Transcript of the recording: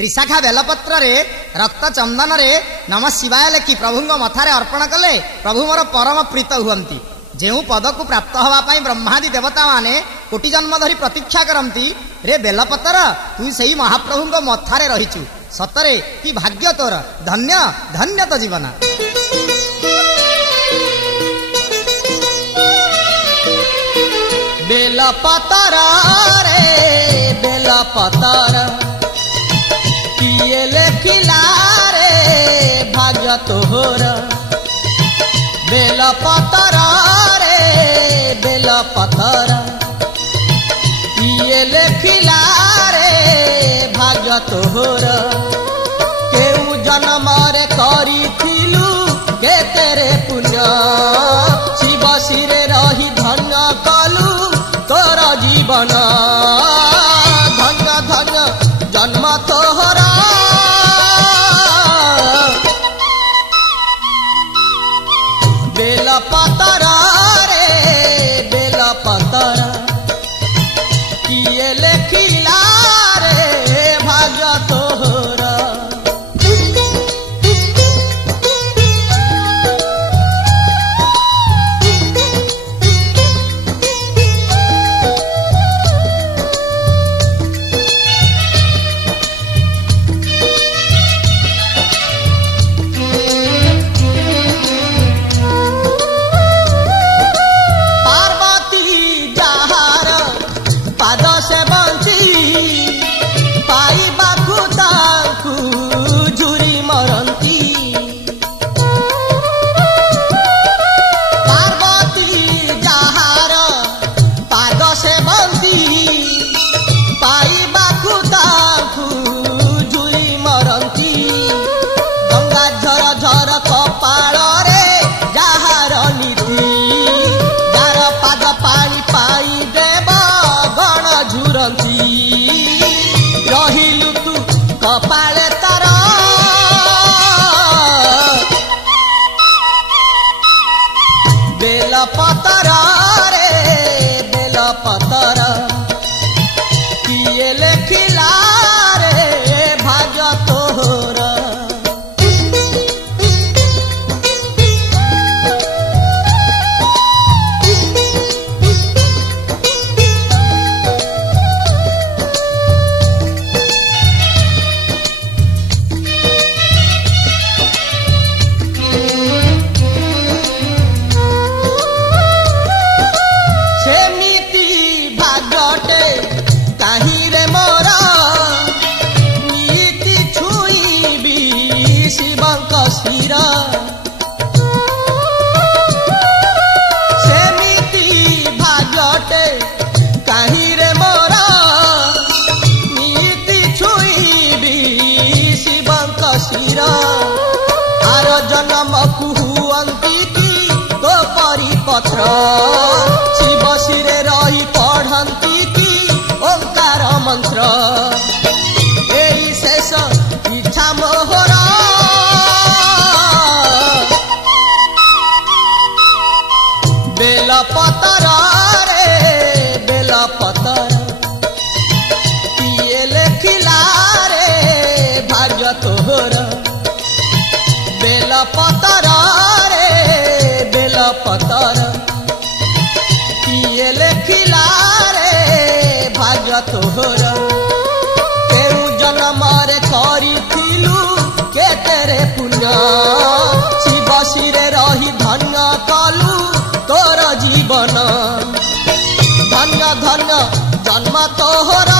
त्रिशाखा बेलपत्र रे रक्त चंदन रे नम शिवाय लेखि प्रभु मथारे अर्पण कले प्रभु मोर परम प्रीत हुअंती। जो पद को प्राप्त हवा पाई ब्रह्मादि देवता माने कोटि जन्म धरी प्रतीक्षा करती रे बेलपत्र तू सही महाप्रभु मथारे रहीचु सतरे कि भाग्य तोर धन्य धन्य तो जीवन। बेलपत्र रे बेलपत्र किए लेखिला रे भाग्य तोहर। बेलपत्र रे बेलपत्र किए लेखिला रे भाग्य तोहर। केउ जन्म रे करिथिलु केतेरे पुण्य शिव शिरे रही धन्य कलु तोर जीवन। धन्य धन्य जन्म तोहरा बेलपत्र रे बेलपत्र किए लेखिला रे भाग्य तोहरा। रहिलु तू कपाले तार बेलपत्र रे बेलपत्र किए लेखिला रे भाग्य तोहरा। सेमिति भाग्यटे काहि रे मोरा नीति छुईबी शिवंक शिर। आर जन्म कुहुअंती की तो परिपत्र शिव शिरे रही पढ़ंती की ओंकार मंत्र। एई शेष इच्छा मोहरा बेलपत्र रे बेलपत्र किए लेखिला रे भाग्य तोहर। बेलपत्र रे बेलपत्र किए लेखिला रे भाग्य तोहर। केउ जन्म रे करिथिलु केतेरे पुण्य शिव शिरे रही धन्य कलु तोर जीवन। धन्य धन्य जन्म तोहरा